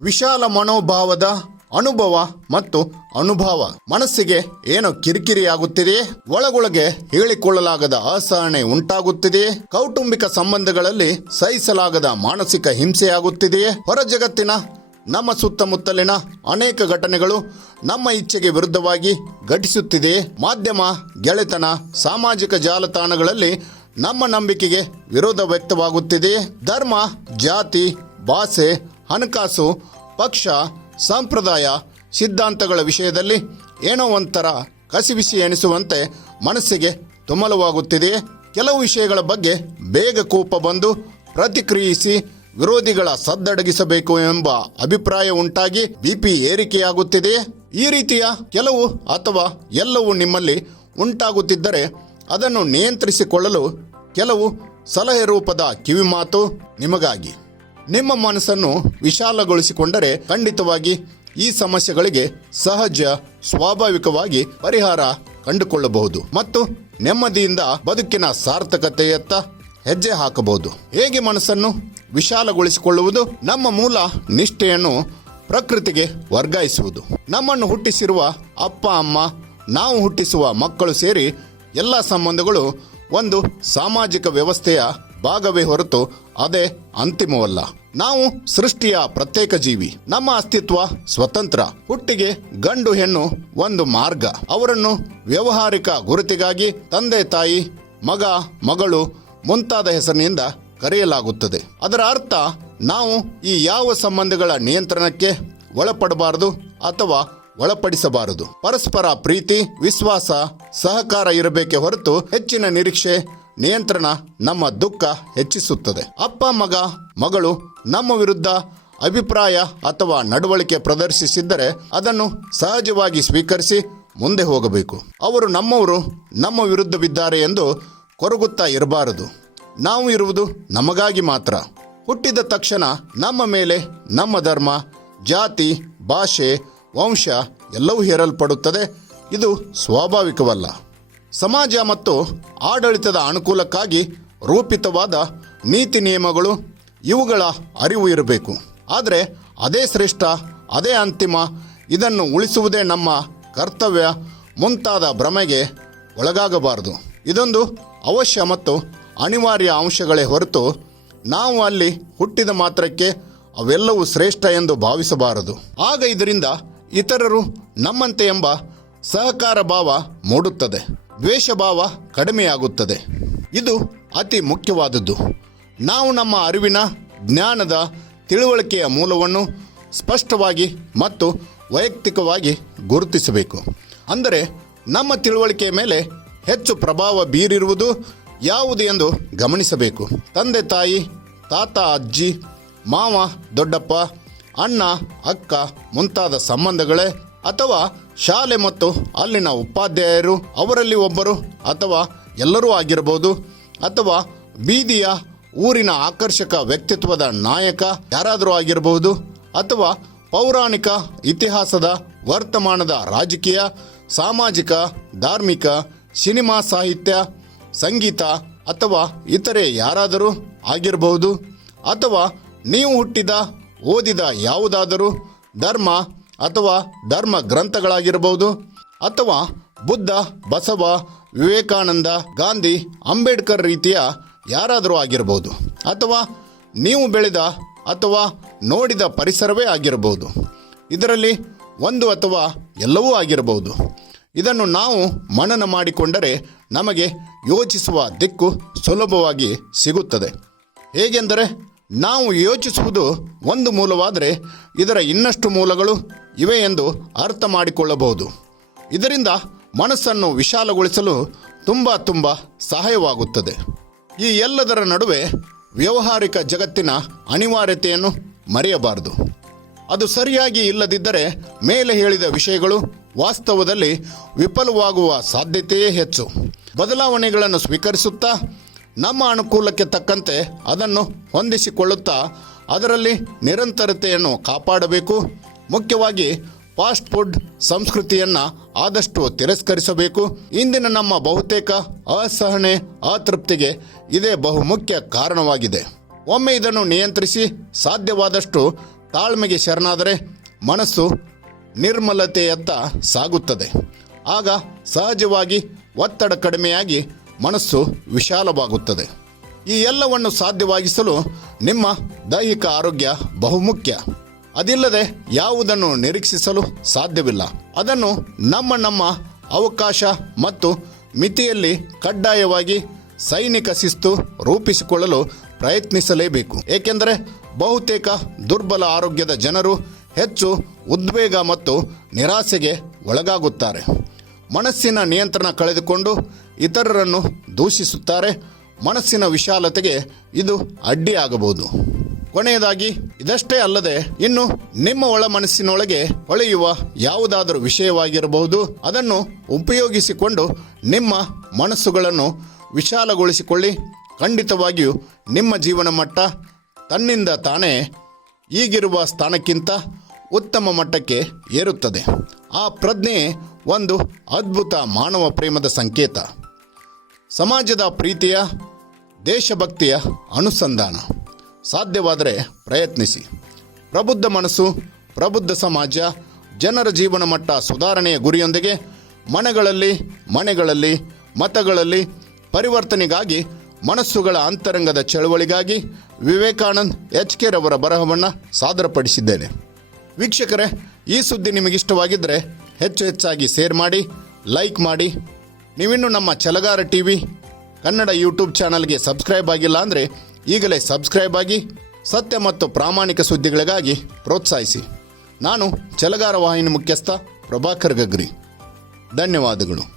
ವಿಶಾಲ ಮನೋಭಾವದ ಅನುಭವ ಮತ್ತು ಅನುಭವ. ಮನಸ್ಸಿಗೆ ಏನೋ ಕಿರಿಕಿರಿಯಾಗುತ್ತಿದೆಯೇ? ಒಳಗೊಳಗೆ ಹೇಳಿಕೊಳ್ಳಲಾಗದ ಅಸಹನೆ ಉಂಟಾಗುತ್ತಿದೆಯೇ? ಕೌಟುಂಬಿಕ ಸಂಬಂಧಗಳಲ್ಲಿ ಸಹಿಸಲಾಗದ ಮಾನಸಿಕ ಹಿಂಸೆಯಾಗುತ್ತಿದೆಯೇ? ಹೊರ ಜಗತ್ತಿನ ನಮ್ಮ ಸುತ್ತಮುತ್ತಲಿನ ಅನೇಕ ಘಟನೆಗಳು ನಮ್ಮ ಇಚ್ಛೆಗೆ ವಿರುದ್ಧವಾಗಿ ಘಟಿಸುತ್ತಿದೆಯೇ? ಮಾಧ್ಯಮ, ಗೆಳೆತನ, ಸಾಮಾಜಿಕ ಜಾಲತಾಣಗಳಲ್ಲಿ ನಮ್ಮ ನಂಬಿಕೆಗೆ ವಿರೋಧ ವ್ಯಕ್ತವಾಗುತ್ತಿದೆಯೇ? ಧರ್ಮ, ಜಾತಿ, ಭಾಷೆ, ಹಣಕಾಸು, ಪಕ್ಷ, ಸಂಪ್ರದಾಯ, ಸಿದ್ಧಾಂತಗಳ ವಿಷಯದಲ್ಲಿ ಏನೋ ಒಂಥರ ಕಸಿವಿಸಿ ಎನಿಸುವಂತೆ ಮನಸ್ಸಿಗೆ ತುಮಲವಾಗುತ್ತಿದೆಯೇ? ಕೆಲವು ವಿಷಯಗಳ ಬಗ್ಗೆ ಬೇಗ ಕೋಪ ಬಂದು ಪ್ರತಿಕ್ರಿಯಿಸಿ ವಿರೋಧಿಗಳ ಸದ್ದಡಗಿಸಬೇಕು ಎಂಬ ಅಭಿಪ್ರಾಯ ಉಂಟಾಗಿ ಬಿಪಿ ಏರಿಕೆಯಾಗುತ್ತಿದೆಯೇ? ಈ ರೀತಿಯ ಕೆಲವು ಅಥವಾ ಎಲ್ಲವೂ ನಿಮ್ಮಲ್ಲಿ ಉಂಟಾಗುತ್ತಿದ್ದರೆ ಅದನ್ನು ನಿಯಂತ್ರಿಸಿಕೊಳ್ಳಲು ಕೆಲವು ಸಲಹೆ ರೂಪದ ಕಿವಿಮಾತು ನಿಮಗಾಗಿ. ನಿಮ್ಮ ಮನಸ್ಸನ್ನು ವಿಶಾಲಗೊಳಿಸಿಕೊಂಡರೆ ಖಂಡಿತವಾಗಿ ಈ ಸಮಸ್ಯೆಗಳಿಗೆ ಸಹಜ, ಸ್ವಾಭಾವಿಕವಾಗಿ ಪರಿಹಾರ ಕಂಡುಕೊಳ್ಳಬಹುದು ಮತ್ತು ನೆಮ್ಮದಿಯಿಂದ ಬದುಕಿನ ಸಾರ್ಥಕತೆಯತ್ತ ಹೆಜ್ಜೆ ಹಾಕಬಹುದು. ಹೇಗೆ ಮನಸ್ಸನ್ನು ವಿಶಾಲಗೊಳಿಸಿಕೊಳ್ಳುವುದು? ನಮ್ಮ ಮೂಲ ನಿಷ್ಠೆಯನ್ನು ಪ್ರಕೃತಿಗೆ ವರ್ಗಾಯಿಸುವುದು. ನಮ್ಮನ್ನು ಹುಟ್ಟಿಸಿರುವ ಅಪ್ಪ ಅಮ್ಮ, ನಾವು ಹುಟ್ಟಿಸುವ ಮಕ್ಕಳು ಸೇರಿ ಎಲ್ಲ ಸಂಬಂಧಗಳು ಒಂದು ಸಾಮಾಜಿಕ ವ್ಯವಸ್ಥೆಯ ಭಾಗವೇ ಹೊರತು ಅದೇ ಅಂತಿಮವಲ್ಲ. ನಾವು ಸೃಷ್ಟಿಯ ಪ್ರತ್ಯೇಕ ಜೀವಿ. ನಮ್ಮ ಅಸ್ತಿತ್ವ ಸ್ವತಂತ್ರ. ಹುಟ್ಟಿಗೆ ಗಂಡು ಹೆಣ್ಣು ಒಂದು ಮಾರ್ಗ. ಅವರನ್ನು ವ್ಯಾವಹಾರಿಕ ಗುರುತಿಗಾಗಿ ತಂದೆ ತಾಯಿ, ಮಗ, ಮಗಳು ಮುಂತಾದ ಹೆಸರಿನಿಂದ ಕರೆಯಲಾಗುತ್ತದೆ. ಅದರ ಅರ್ಥ ನಾವು ಈ ಯಾವ ಸಂಬಂಧಗಳ ನಿಯಂತ್ರಣಕ್ಕೆ ಒಳಪಡಬಾರದು ಅಥವಾ ಒಳಪಡಿಸಬಾರದು. ಪರಸ್ಪರ ಪ್ರೀತಿ, ವಿಶ್ವಾಸ, ಸಹಕಾರ ಇರಬೇಕೆ ಹೊರತು ಹೆಚ್ಚಿನ ನಿರೀಕ್ಷೆ, ನಿಯಂತ್ರಣ ನಮ್ಮ ದುಃಖ ಹೆಚ್ಚಿಸುತ್ತದೆ. ಅಪ್ಪ, ಮಗ, ಮಗಳು ನಮ್ಮ ವಿರುದ್ಧ ಅಭಿಪ್ರಾಯ ಅಥವಾ ನಡವಳಿಕೆ ಪ್ರದರ್ಶಿಸಿದ್ದರೆ ಅದನ್ನು ಸಹಜವಾಗಿ ಸ್ವೀಕರಿಸಿ ಮುಂದೆ ಹೋಗಬೇಕು. ಅವರು ನಮ್ಮವರು, ನಮ್ಮ ವಿರುದ್ಧವಿದ್ದಾರೆ ಎಂದು ಕೊರಗುತ್ತಾ ಇರಬಾರದು. ನಾವು ಇರುವುದು ನಮಗಾಗಿ ಮಾತ್ರ. ಹುಟ್ಟಿದ ತಕ್ಷಣ ನಮ್ಮ ಮೇಲೆ ನಮ್ಮ ಧರ್ಮ, ಜಾತಿ, ಭಾಷೆ, ವಂಶ ಎಲ್ಲವೂ ಹೇರಲ್ಪಡುತ್ತದೆ. ಇದು ಸ್ವಾಭಾವಿಕವಲ್ಲ. ಸಮಾಜ ಮತ್ತು ಆಡಳಿತದ ಅನುಕೂಲಕ್ಕಾಗಿ ರೂಪಿತವಾದ ನೀತಿ ನಿಯಮಗಳು, ಇವುಗಳ ಅರಿವು ಇರಬೇಕು. ಆದರೆ ಅದೇ ಶ್ರೇಷ್ಠ, ಅದೇ ಅಂತಿಮ, ಇದನ್ನು ಉಳಿಸುವುದೇ ನಮ್ಮ ಕರ್ತವ್ಯ ಮುಂತಾದ ಭ್ರಮೆಗೆ ಒಳಗಾಗಬಾರದು. ಇದೊಂದು ಅವಶ್ಯ ಮತ್ತು ಅನಿವಾರ್ಯ ಅಂಶಗಳೇ ಹೊರತು ನಾವು ಅಲ್ಲಿ ಹುಟ್ಟಿದ ಮಾತ್ರಕ್ಕೆ ಅವೆಲ್ಲವೂ ಶ್ರೇಷ್ಠ ಎಂದು ಭಾವಿಸಬಾರದು. ಆಗ ಇದರಿಂದ ಇತರರು ನಮ್ಮಂತೆ ಎಂಬ ಸಹಕಾರ ಭಾವ ಮೂಡುತ್ತದೆ, ದ್ವೇಷ ಭಾವ ಕಡಿಮೆಯಾಗುತ್ತದೆ. ಇದು ಅತಿ ಮುಖ್ಯವಾದದ್ದು. ನಾವು ನಮ್ಮ ಅರಿವಿನ, ಜ್ಞಾನದ, ತಿಳುವಳಿಕೆಯ ಮೂಲವನ್ನು ಸ್ಪಷ್ಟವಾಗಿ ಮತ್ತು ವೈಯಕ್ತಿಕವಾಗಿ ಗುರುತಿಸಬೇಕು. ಅಂದರೆ ನಮ್ಮ ತಿಳುವಳಿಕೆಯ ಮೇಲೆ ಹೆಚ್ಚು ಪ್ರಭಾವ ಬೀರಿರುವುದು ಯಾವುದು ಎಂದು ಗಮನಿಸಬೇಕು. ತಂದೆ ತಾಯಿ, ತಾತ ಅಜ್ಜಿ, ಮಾವ ದೊಡ್ಡಪ್ಪ, ಅಣ್ಣ ಅಕ್ಕ ಮುಂತಾದ ಸಂಬಂಧಗಳೇ, ಅಥವಾ ಶಾಲೆ ಮತ್ತು ಅಲ್ಲಿನ ಉಪಾಧ್ಯಾಯರು, ಅವರಲ್ಲಿ ಒಬ್ಬರು ಅಥವಾ ಎಲ್ಲರೂ ಆಗಿರಬಹುದು, ಅಥವಾ ಬೀದಿಯ ಊರಿನ ಆಕರ್ಷಕ ವ್ಯಕ್ತಿತ್ವದ ನಾಯಕ ಯಾರಾದರೂ ಆಗಿರಬಹುದು, ಅಥವಾ ಪೌರಾಣಿಕ ಇತಿಹಾಸದ, ವರ್ತಮಾನದ ರಾಜಕೀಯ, ಸಾಮಾಜಿಕ, ಧಾರ್ಮಿಕ, ಸಿನಿಮಾ, ಸಾಹಿತ್ಯ, ಸಂಗೀತ ಅಥವಾ ಇತರೆ ಯಾರಾದರೂ ಆಗಿರಬಹುದು, ಅಥವಾ ನೀವು ಹುಟ್ಟಿದ, ಓದಿದ ಯಾವುದಾದರೂ ಧರ್ಮ ಅಥವಾ ಧರ್ಮ ಗ್ರಂಥಗಳಾಗಿರಬಹುದು, ಅಥವಾ ಬುದ್ಧ, ಬಸವ, ವಿವೇಕಾನಂದ, ಗಾಂಧಿ, ಅಂಬೇಡ್ಕರ್ ರೀತಿಯ ಯಾರಾದರೂ ಆಗಿರಬಹುದು, ಅಥವಾ ನೀವು ಬೆಳೆದ ಅಥವಾ ನೋಡಿದ ಪರಿಸರವೇ ಆಗಿರಬಹುದು. ಇದರಲ್ಲಿ ಒಂದು ಅಥವಾ ಎಲ್ಲವೂ ಆಗಿರಬಹುದು. ಇದನ್ನು ನಾವು ಮನನ ಮಾಡಿಕೊಂಡರೆ ನಮಗೆ ಯೋಚಿಸುವ ದಿಕ್ಕು ಸುಲಭವಾಗಿ ಸಿಗುತ್ತದೆ. ಹೇಗೆಂದರೆ, ನಾವು ಯೋಚಿಸುವುದು ಒಂದು ಮೂಲವಾದರೆ ಇದರ ಇನ್ನಷ್ಟು ಮೂಲಗಳು ಇವೆ ಎಂದು ಅರ್ಥ ಮಾಡಿಕೊಳ್ಳಬಹುದು. ಇದರಿಂದ ಮನಸ್ಸನ್ನು ವಿಶಾಲಗೊಳಿಸಲು ತುಂಬ ಸಹಾಯವಾಗುತ್ತದೆ. ಈ ಎಲ್ಲದರ ನಡುವೆ ವ್ಯಾವಹಾರಿಕ ಜಗತ್ತಿನ ಅನಿವಾರ್ಯತೆಯನ್ನು ಮರೆಯಬಾರದು. ಅದು ಸರಿಯಾಗಿ ಇಲ್ಲದಿದ್ದರೆ ಮೇಲೆ ಹೇಳಿದ ವಿಷಯಗಳು ವಾಸ್ತವದಲ್ಲಿ ವಿಫಲವಾಗುವ ಸಾಧ್ಯತೆಯೇ ಹೆಚ್ಚು. ಬದಲಾವಣೆಗಳನ್ನು ಸ್ವೀಕರಿಸುತ್ತಾ ನಮ್ಮ ಅನುಕೂಲಕ್ಕೆ ತಕ್ಕಂತೆ ಅದನ್ನು ಹೊಂದಿಸಿಕೊಳ್ಳುತ್ತಾ ಅದರಲ್ಲಿ ನಿರಂತರತೆಯನ್ನು ಕಾಪಾಡಬೇಕು. ಮುಖ್ಯವಾಗಿ ಫಾಸ್ಟ್ ಫುಡ್ ಸಂಸ್ಕೃತಿಯನ್ನು ಆದಷ್ಟು ತಿರಸ್ಕರಿಸಬೇಕು. ಇಂದಿನ ನಮ್ಮ ಬಹುತೇಕ ಅಸಹನೆ, ಅತೃಪ್ತಿಗೆ ಇದೇ ಬಹುಮುಖ್ಯ ಕಾರಣವಾಗಿದೆ. ಒಮ್ಮೆ ಇದನ್ನು ನಿಯಂತ್ರಿಸಿ ಸಾಧ್ಯವಾದಷ್ಟು ತಾಳ್ಮೆಗೆ ಶರಣಾದರೆ ಮನಸ್ಸು ನಿರ್ಮಲತೆಯತ್ತ ಸಾಗುತ್ತದೆ. ಆಗ ಸಹಜವಾಗಿ ಒತ್ತಡ ಕಡಿಮೆಯಾಗಿ ಮನಸ್ಸು ವಿಶಾಲವಾಗುತ್ತದೆ. ಈ ಎಲ್ಲವನ್ನು ಸಾಧ್ಯವಾಗಿಸಲು ನಿಮ್ಮ ದೈಹಿಕ ಆರೋಗ್ಯ ಬಹುಮುಖ್ಯ. ಅದಿಲ್ಲದೆ ಯಾವುದನ್ನು ನಿರೀಕ್ಷಿಸಲು ಸಾಧ್ಯವಿಲ್ಲ. ಅದನ್ನು ನಮ್ಮ ಅವಕಾಶ ಮತ್ತು ಮಿತಿಯಲ್ಲಿ ಕಡ್ಡಾಯವಾಗಿ ಸೈನಿಕ ಶಿಸ್ತು ರೂಪಿಸಿಕೊಳ್ಳಲು ಪ್ರಯತ್ನಿಸಲೇಬೇಕು. ಏಕೆಂದರೆ ಬಹುತೇಕ ದುರ್ಬಲ ಆರೋಗ್ಯದ ಜನರು ಹೆಚ್ಚು ಉದ್ವೇಗ ಮತ್ತು ನಿರಾಸೆಗೆ ಒಳಗಾಗುತ್ತಾರೆ. ಮನಸ್ಸಿನ ನಿಯಂತ್ರಣ ಕಳೆದುಕೊಂಡು ಇತರರನ್ನು ದೂಷಿಸುತ್ತಾರೆ. ಮನಸ್ಸಿನ ವಿಶಾಲತೆಗೆ ಇದು ಅಡ್ಡಿಯಾಗಬಹುದು. ಕೊನೆಯದಾಗಿ ಇದಷ್ಟೇ ಅಲ್ಲದೆ ಇನ್ನು ನಿಮ್ಮ ಒಳ ಮನಸ್ಸಿನೊಳಗೆ ಹೊಳೆಯುವ ಯಾವುದಾದರೂ ವಿಷಯವಾಗಿರಬಹುದು, ಅದನ್ನು ಉಪಯೋಗಿಸಿಕೊಂಡು ನಿಮ್ಮ ಮನಸ್ಸುಗಳನ್ನು ವಿಶಾಲಗೊಳಿಸಿಕೊಳ್ಳಿ. ಖಂಡಿತವಾಗಿಯೂ ನಿಮ್ಮ ಜೀವನ ಮಟ್ಟ ತನ್ನಿಂದ ತಾನೇ ಈಗಿರುವ ಸ್ಥಾನಕ್ಕಿಂತ ಉತ್ತಮ ಮಟ್ಟಕ್ಕೆ ಏರುತ್ತದೆ. ಆ ಪ್ರಜ್ಞೆ ಒಂದು ಅದ್ಭುತ ಮಾನವ ಪ್ರೇಮದ ಸಂಕೇತ, ಸಮಾಜದ ಪ್ರೀತಿಯ, ದೇಶಭಕ್ತಿಯ ಅನುಸಂಧಾನ. ಸಾಧ್ಯವಾದರೆ ಪ್ರಯತ್ನಿಸಿ. ಪ್ರಬುದ್ಧ ಮನಸ್ಸು, ಪ್ರಬುದ್ಧ ಸಮಾಜ, ಜನರ ಜೀವನ ಮಟ್ಟ ಸುಧಾರಣೆಯ ಗುರಿಯೊಂದಿಗೆ ಮನೆಗಳಲ್ಲಿ ಮತಗಳಲ್ಲಿ ಪರಿವರ್ತನೆಗಾಗಿ, ಮನಸ್ಸುಗಳ ಅಂತರಂಗದ ಚಳವಳಿಗಾಗಿ ವಿವೇಕಾನಂದ್ HK ರವರ ಬರಹವನ್ನು ಸಾದರಪಡಿಸಿದ್ದೇನೆ. ವೀಕ್ಷಕರೇ, ಈ ಸುದ್ದಿ ನಿಮಗಿಷ್ಟವಾಗಿದ್ದರೆ ಹೆಚ್ಚಾಗಿ ಶೇರ್ ಮಾಡಿ, ಲೈಕ್ ಮಾಡಿ. ನೀವಿನ್ನೂ ನಮ್ಮ ಛಲಗಾರ TV ಕನ್ನಡ ಯೂಟ್ಯೂಬ್ ಚಾನಲ್ಗೆ ಸಬ್ಸ್ಕ್ರೈಬ್ ಆಗಿಲ್ಲ ಅಂದರೆ ಈಗಲೇ ಸಬ್ಸ್ಕ್ರೈಬ್ ಆಗಿ ಸತ್ಯ ಮತ್ತು ಪ್ರಾಮಾಣಿಕ ಸುದ್ದಿಗಳಿಗಾಗಿ ಪ್ರೋತ್ಸಾಹಿಸಿ. ನಾನು ಛಲಗಾರ ವಾಹಿನಿ ಮುಖ್ಯಸ್ಥ ಪ್ರಭಾಕರ್ ಗಗ್ರಿ. ಧನ್ಯವಾದಗಳು.